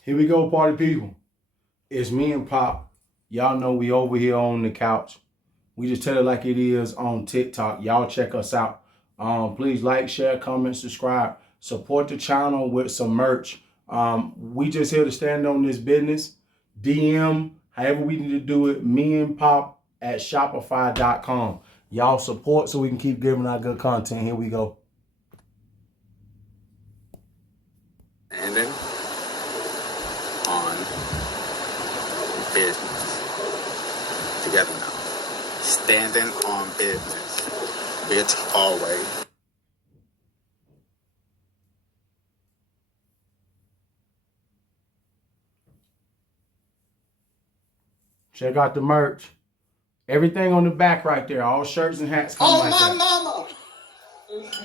Here we go, party people. It's me and Pop. Y'all know we over here on the couch. We just tell it like it is on TikTok. Y'all check us out. Please like, share, comment, subscribe. Support the channel with some merch. We just here to stand on this business. DM, however we need to do it, me and Pop at Shopify.com. Y'all support so we can keep giving out good content. Here we go. Standing on business. Together now. Standing on business. Bitch, always. Check out the merch. Everything on the back right there. All shirts and hats come like that. On my mama.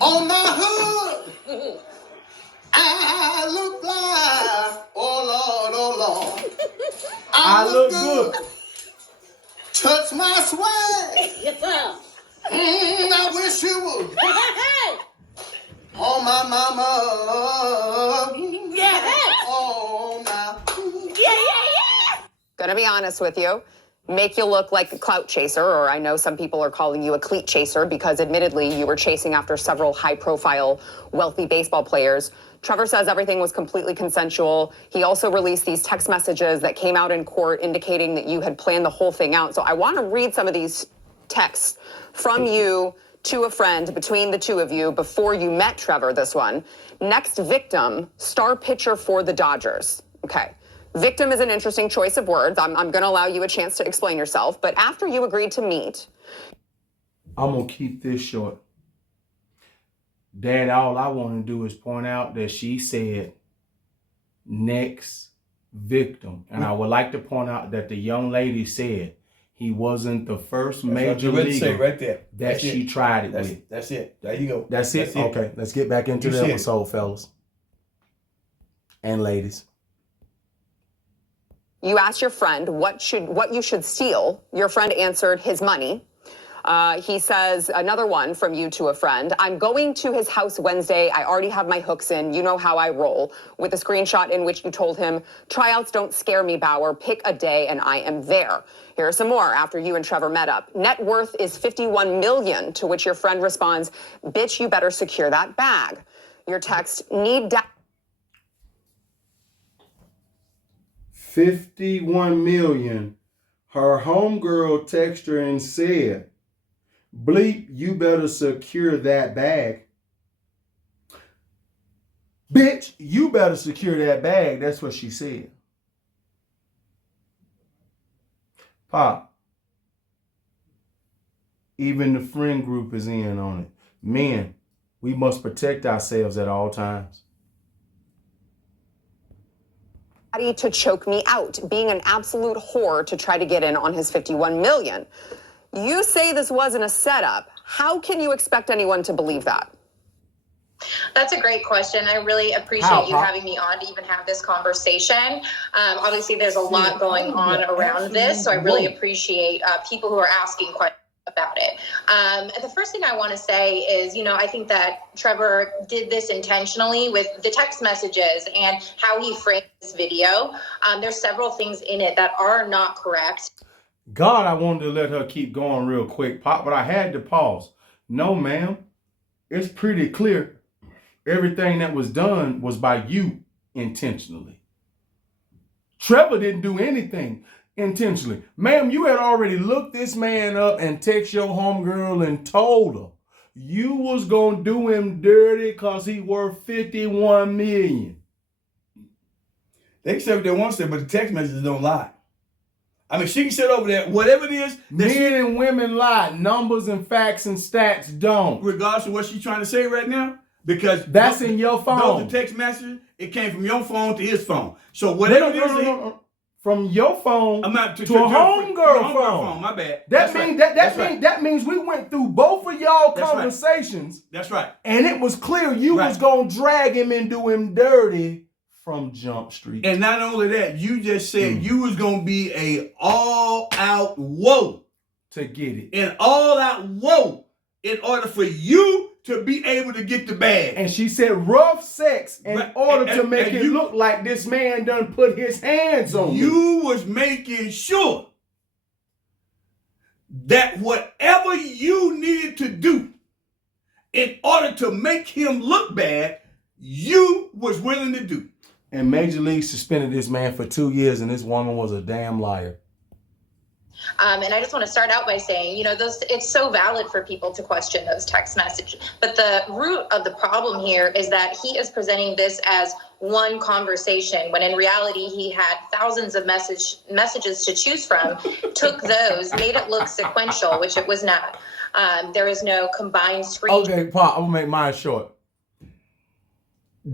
On my hood. I look fly. Oh, Lord, oh, Lord. I look good. Touch my swag. Yes, sir. I wish you would. On my mama. Yeah. Oh, my. Yeah. Gonna be honest with you, make you look like a clout chaser, or I know some people are calling you a cleat chaser because admittedly you were chasing after several high-profile, wealthy baseball players. Trevor says everything was completely consensual. He also released these text messages that came out in court indicating that you had planned the whole thing out. So I want to read some of these texts from you to a friend between the two of you before you met Trevor, this one. Next victim, star pitcher for the Dodgers. Okay. Victim is an interesting choice of words. I'm going to allow you a chance to explain yourself. But after you agreed to meet... I'm going to keep this short. Dad, all I want to do is point out that she said next victim. And I would like to point out that the young lady said he wasn't the first major leaguer right there. that she tried it with. That's it. There you go. That's it? Okay, let's get back into the episode, fellas and ladies. You asked your friend what you should steal. Your friend answered his money. He says, another one from you to a friend, I'm going to his house Wednesday. I already have my hooks in. You know how I roll. With a screenshot in which you told him, tryouts don't scare me, Bauer. Pick a day and I am there. Here are some more after you and Trevor met up. Net worth is $51 million, to which your friend responds, bitch, you better secure that bag. Your text, need 51 million. Her homegirl texted her and said, bleep, you better secure that bag. Bitch, you better secure that bag. That's what she said. Pop, even the friend group is in on it. Men, we must protect ourselves at all times. To choke me out, being an absolute whore to try to get in on his $51 million. You say this wasn't a setup. How can you expect anyone to believe that? That's a great question. I really appreciate you having me on to even have this conversation. Obviously, there's a lot going on around this, so I really appreciate people who are asking questions about it. The first thing I want to say is, I think that Trevor did this intentionally with the text messages and how he framed this video. There's several things in it that are not correct. God, I wanted to let her keep going real quick, Pop, but I had to pause. No, ma'am. It's pretty clear. Everything that was done was by you intentionally. Trevor didn't do anything intentionally. Ma'am, you had already looked this man up and text your homegirl and told her you was going to do him dirty because he worth $51 million. They can say what they want to say, but the text messages don't lie. I mean, she can sit over there, whatever it is. Men and women lie. Numbers and facts and stats don't. Regardless of what she's trying to say right now, because that's in your phone. Those text messages, it came from your phone to his phone. So whatever it is, from your phone to a homegirl phone. My bad. That means we went through both of y'all conversations. That's right. And it was clear you was gonna drag him and do him dirty from Jump Street. And not only that, you just said you was gonna be a all-out whoa to get it. An all-out whoa in order for you to be able to get the bag. And she said rough sex in order to make it you, look like this man done put his hands on me. You was making sure that whatever you needed to do in order to make him look bad, you was willing to do. And Major League suspended this man for 2 years, and this woman was a damn liar. And I just want to start out by saying, it's so valid for people to question those text messages. But the root of the problem here is that he is presenting this as one conversation, when in reality he had thousands of messages to choose from, took those, made it look sequential, which it was not. There is no combined screen. Okay, Pop, I'm going to make mine short.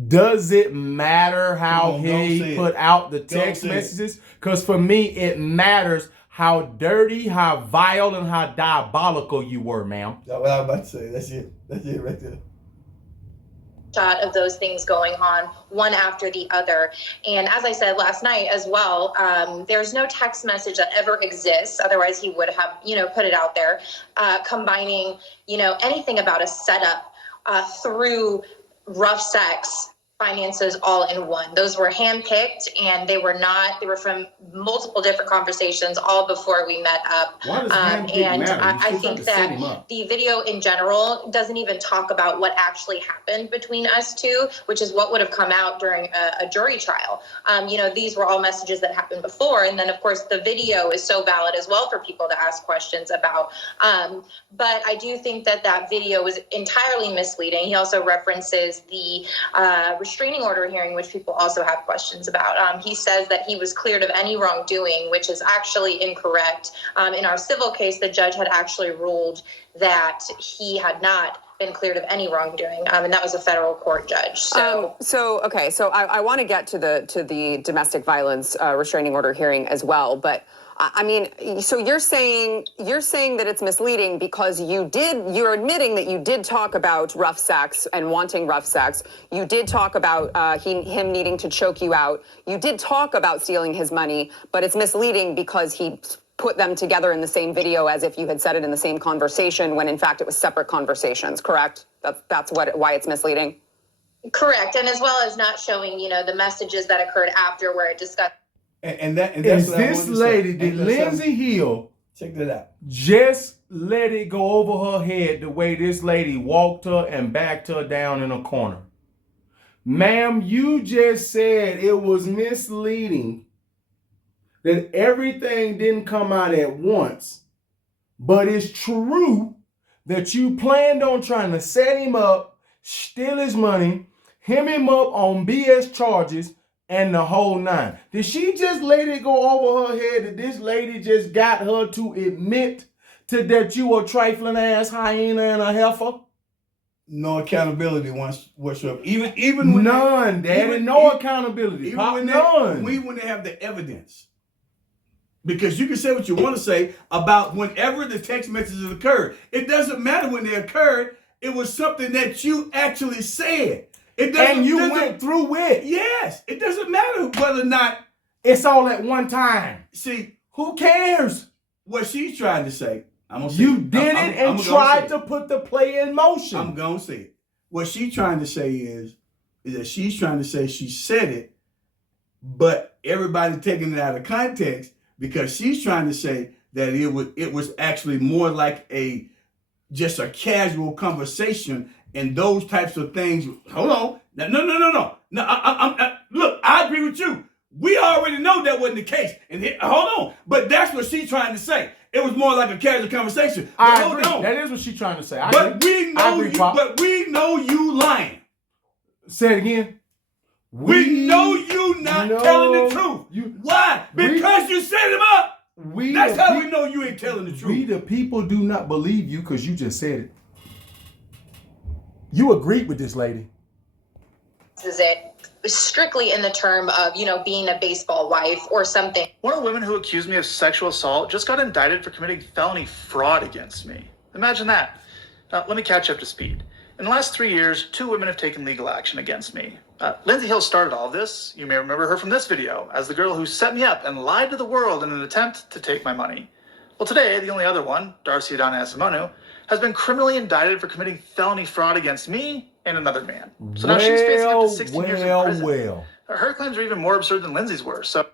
Does it matter how he put out the text messages? Because for me, it matters how dirty, how vile, and how diabolical you were, ma'am. That's what I was about to say. That's it. That's it right there. Shot of those things going on one after the other. And as I said last night as well, there's no text message that ever exists. Otherwise he would have, put it out there, combining, anything about a setup through rough sex, finances all in one. Those were handpicked, and they were from multiple different conversations all before we met up. Why does handpicked matter? I think that the video in general doesn't even talk about what actually happened between us two, which is what would have come out during a jury trial. These were all messages that happened before. And then of course the video is so valid as well for people to ask questions about. But I do think that video was entirely misleading. He also references the restraining order hearing, which people also have questions about. He says that he was cleared of any wrongdoing, which is actually incorrect. In our civil case, the judge had actually ruled that he had not been cleared of any wrongdoing, and that was a federal court judge. So I want to get to the domestic violence restraining order hearing as well, but I mean, so you're saying that it's misleading because you're admitting that you did talk about rough sex and wanting rough sex. You did talk about him needing to choke you out. You did talk about stealing his money, but it's misleading because he put them together in the same video as if you had said it in the same conversation when in fact it was separate conversations, correct? That's why it's misleading? Correct, and as well as not showing, the messages that occurred after where it discussed. And that's this lady, did Lindsey Hill, check that out, just let it go over her head the way this lady walked her and backed her down in a corner? Ma'am, you just said it was misleading, that everything didn't come out at once, but it's true that you planned on trying to set him up, steal his money, hem him up on BS charges, and the whole nine. Did she just let it go over her head that this lady just got her to admit to that you a trifling ass hyena and a heifer? No accountability whatsoever. Even when none, Daddy. No accountability. Even Pop, when none. when they have the evidence. Because you can say what you want to say about whenever the text messages occurred. It doesn't matter when they occurred. It was something that you actually said. And you went through with. Yes. It doesn't matter whether or not it's all at one time. See, who cares? What she's trying to say. You did it and tried to put the play in motion. I'm going to say it. What she's trying to say is that she's trying to say she said it, but everybody taking it out of context because she's trying to say that it was actually more like just a casual conversation and those types of things. Hold on. No. Look, I agree with you. We already know that wasn't the case. And hold on. But that's what she's trying to say. It was more like a casual conversation. I agree. That is what she's trying to say. We know you lying. Say it again. We know you not telling the truth. Why? Because you set him up. That's how we know you ain't telling the truth. We the people do not believe you because you just said it. You agreed with this lady. Is it strictly in the term of, being a baseball wife or something? One of the women who accused me of sexual assault just got indicted for committing felony fraud against me. Imagine that. Now, let me catch you up to speed. In the last 3 years, 2 women have taken legal action against me. Lindsey Hill started all this. You may remember her from this video as the girl who set me up and lied to the world in an attempt to take my money. Well, today, the only other one, Darcy Adana Asimonu, has been criminally indicted for committing felony fraud against me and another man. So now she's facing up to 16 years in prison. Her claims are even more absurd than Lindsay's were. So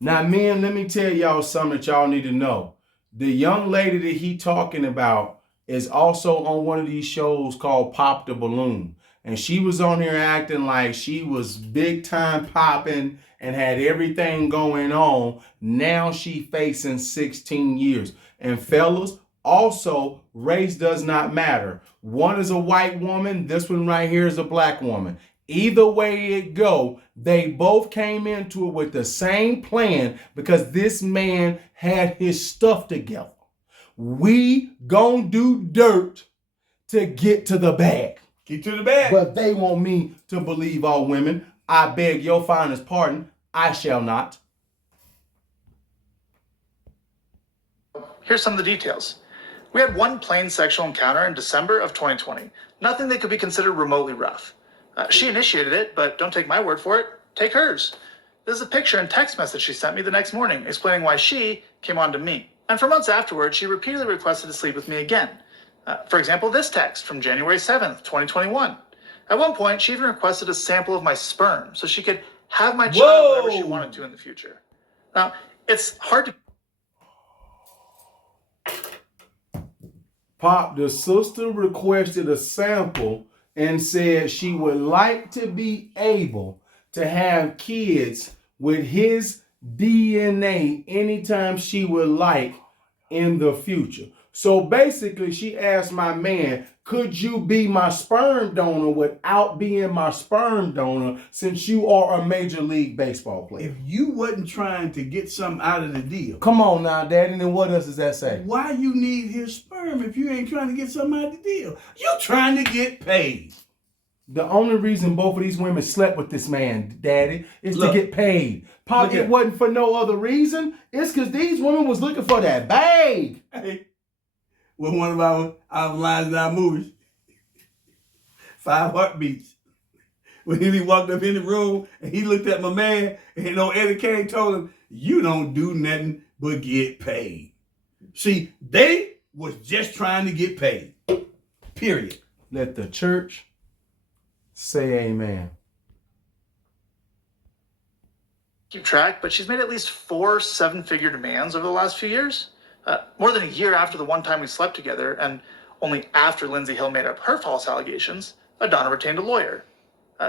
now, men, let me tell y'all something that y'all need to know. The young lady that he talking about is also on one of these shows called Pop the Balloon. And she was on here acting like she was big time popping and had everything going on. Now she facing 16 years. And fellas, also, race does not matter. One is a white woman. This one right here is a black woman. Either way it go, they both came into it with the same plan because this man had his stuff together. We gon' do dirt to get to the bag. Get to the bag. But they want me to believe all women. I beg your finest pardon. I shall not. Here's some of the details. We had one plain sexual encounter in December of 2020. Nothing that could be considered remotely rough. She initiated it, but don't take my word for it. Take hers. This is a picture and text message she sent me the next morning explaining why she came on to me. And for months afterwards, she repeatedly requested to sleep with me again. For example, this text from January 7th, 2021. At one point, she even requested a sample of my sperm so she could have my child whenever she wanted to in the future. Now, it's hard to... Pop, the sister requested a sample and said she would like to be able to have kids with his DNA anytime she would like in the future. So basically, she asked my man, could you be my sperm donor without being my sperm donor since you are a Major League Baseball player? If you wasn't trying to get something out of the deal. Come on now, Daddy, then what else does that say? Why you need his sperm if you ain't trying to get something out of the deal? You trying to get paid. The only reason both of these women slept with this man, Daddy, is to get paid. Pop, it wasn't for no other reason. It's because these women was looking for that bag. Hey, with one of our lines in our movies, 5 Heartbeats. When he walked up in the room and he looked at my man, and Eddie Kane told him, you don't do nothing but get paid. See, they was just trying to get paid. Period. Let the church say amen. keep track, but she's made at least 4 7-figure demands over the last few years. More than a year after the one time we slept together, and only after Lindsay Hill made up her false allegations, Adana retained a lawyer.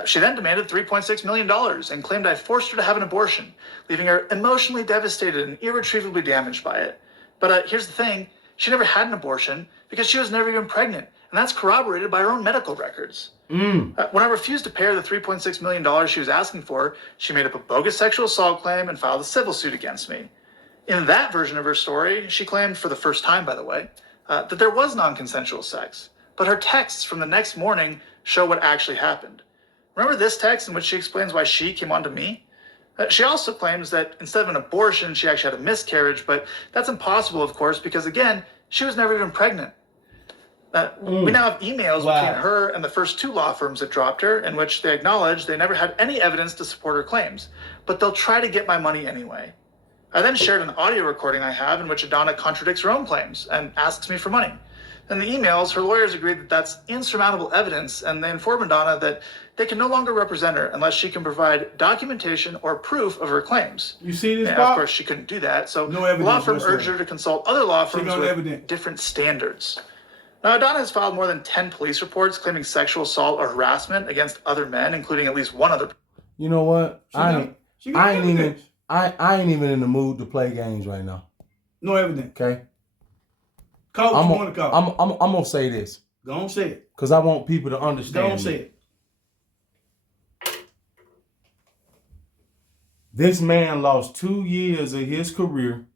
She then demanded $3.6 million and claimed I forced her to have an abortion, leaving her emotionally devastated and irretrievably damaged by it. But here's the thing, she never had an abortion because she was never even pregnant, and that's corroborated by her own medical records. When I refused to pay her the $3.6 million she was asking for, she made up a bogus sexual assault claim and filed a civil suit against me. In that version of her story, she claimed, for the first time by the way, that there was non-consensual sex, but her texts from the next morning show what actually happened. Remember this text in which she explains why she came on to me? She also claims that instead of an abortion, she actually had a miscarriage, but that's impossible, of course, because again, she was never even pregnant. We now have emails between her and the first 2 law firms that dropped her, in which they acknowledge they never had any evidence to support her claims, but they'll try to get my money anyway. I then shared an audio recording I have in which Adana contradicts her own claims and asks me for money. In the emails, her lawyers agreed that that's insurmountable evidence, and they inform Adana that they can no longer represent her unless she can provide documentation or proof of her claims. You see this, Of Bob? course, she couldn't do that, so No the law evidence firm whatsoever. urged her to consult other law firms with evidence. different standards. Now, Adana has filed more than 10 police reports claiming sexual assault or harassment against other men, including at least one other. You know what? I ain't evidence. even in the mood to play games right now. No evidence. Okay? Call what you want to call. I'm gonna say this. Go on, say it. Because I want people to understand. Go on, say it. This man lost 2 years of his career,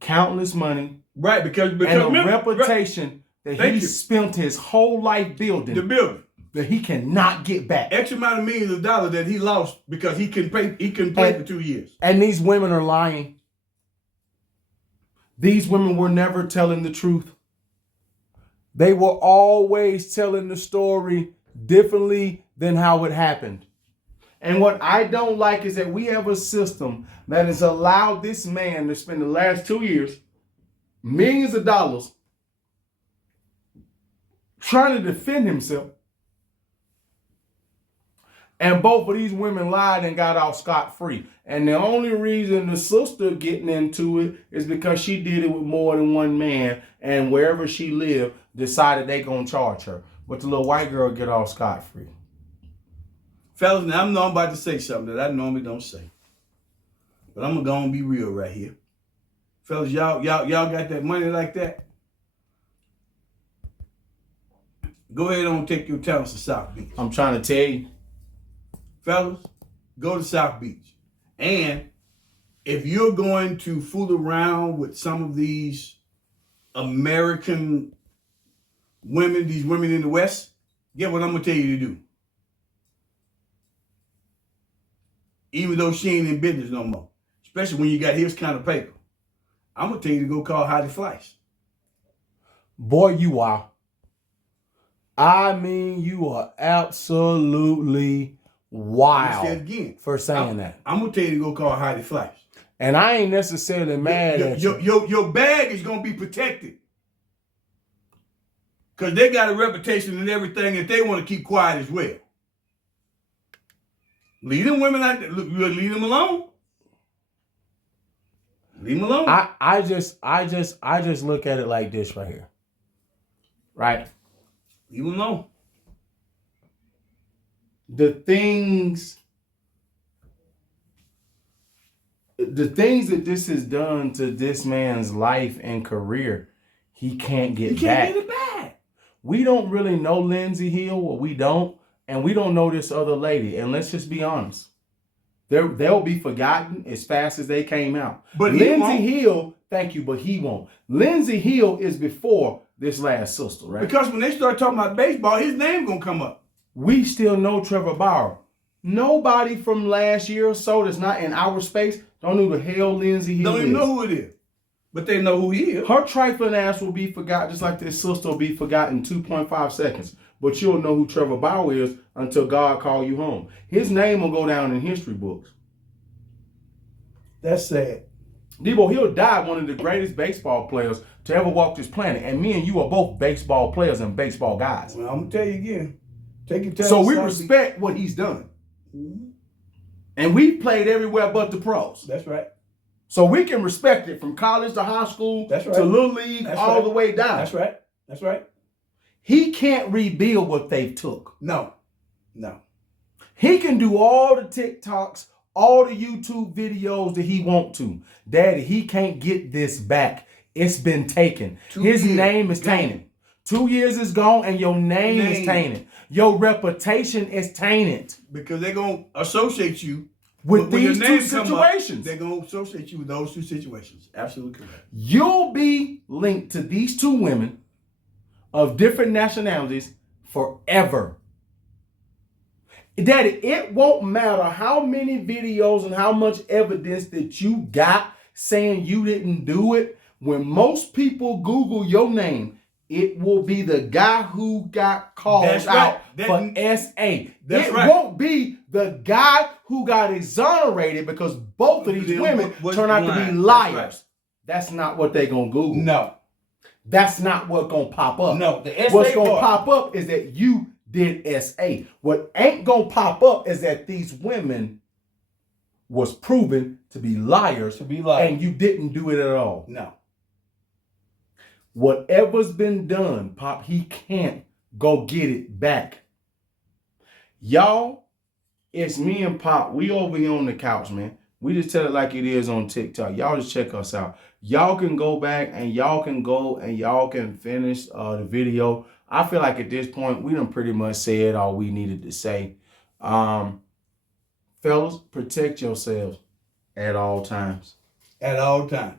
countless money, Right, because and a remember, reputation that Thank he you. spent his whole life building the building. that he cannot get back. X amount of millions of dollars that he lost because he couldn't pay. He couldn't play for 2 years. And these women are lying. These women were never telling the truth. They were always telling the story differently than how it happened. And what I don't like is that we have a system that has allowed this man to spend the last 2 years millions of dollars trying to defend himself. And both of these women lied and got off scot-free. And the only reason the sister getting into it is because she did it with more than one man, and wherever she lived, decided they gonna charge her. But the little white girl get off scot-free. Fellas, now I'm about to say something that I normally don't say. But I'm gonna be real right here. Fellas, y'all got that money like that? Go ahead and take your talents to South Beach. I'm trying to tell you. Fellas, go to South Beach. And if you're going to fool around with some of these American women, these women in the West, get what I'm going to tell you to do. Even though she ain't in business no more. Especially when you got his kind of paper. I'm going to tell you to go call Heidi Fleiss. Boy, you are. I mean, you are absolutely wild again. For saying that. I'm going to tell you to go call Heidi Fleiss. And I ain't necessarily mad at you. Your bag is going to be protected. Because they got a reputation and everything that they want to keep quiet as well. Leave them women out there. Leave them alone. Leave them alone. I just look at it like this right here. Right? Leave them alone. The things that this has done to this man's life and career, he can't get back. He can't get it back. We don't really know Lindsey Hill, or we don't, and we don't know this other lady. And let's just be honest. They'll be forgotten as fast as they came out. But Lindsey Hill, thank you, but he won't. Lindsey Hill is before this last sister, right? Because when they start talking about baseball, his name gonna come up. We still know Trevor Bauer. Nobody from last year or so that's not in our space don't know who the hell Lindsey Hill is. Don't even know who it is. But they know who he is. Her trifling ass will be forgotten just like this sister will be forgotten in 2.5 seconds. But you'll know who Trevor Bauer is until God call you home. His name will go down in history books. That's sad. Debo, he'll die one of the greatest baseball players to ever walk this planet. And me and you are both baseball players and baseball guys. Well, I'm going to tell you again. Take your time. So we respect what he's done. Mm-hmm. And we've played everywhere but the pros. That's right. So we can respect it from college to high school That's right. to little league, That's all right. the way down. That's right. That's right. He can't rebuild what they've took. No. He can do all the TikToks, all the YouTube videos that he want to. Daddy, he can't get this back. It's been taken. His name is tainted. 2 years is gone and your name is tainted. Your reputation is tainted. Because they're going to associate you with these two situations. They're going to associate you with those two situations. Absolutely correct. You'll be linked to these two women of different nationalities forever. Daddy, it won't matter how many videos and how much evidence that you got saying you didn't do it. When most people Google your name, it will be the guy who got called out for SA. It won't be the guy who got exonerated because both of these women turn out to be liars. That's not what they're going to Google. No. That's not what's going to pop up. No. What's going to pop up is that you did SA. What ain't going to pop up is that these women was proven to be liars. And you didn't do it at all. No. Whatever's been done, Pop, he can't go get it back. Y'all, it's me and Pop. We over here on the couch, man. We just tell it like it is on TikTok. Y'all just check us out. Y'all can go back and y'all can go and y'all can finish the video. I feel like at this point, we done pretty much said all we needed to say. Fellas, protect yourselves at all times. At all times.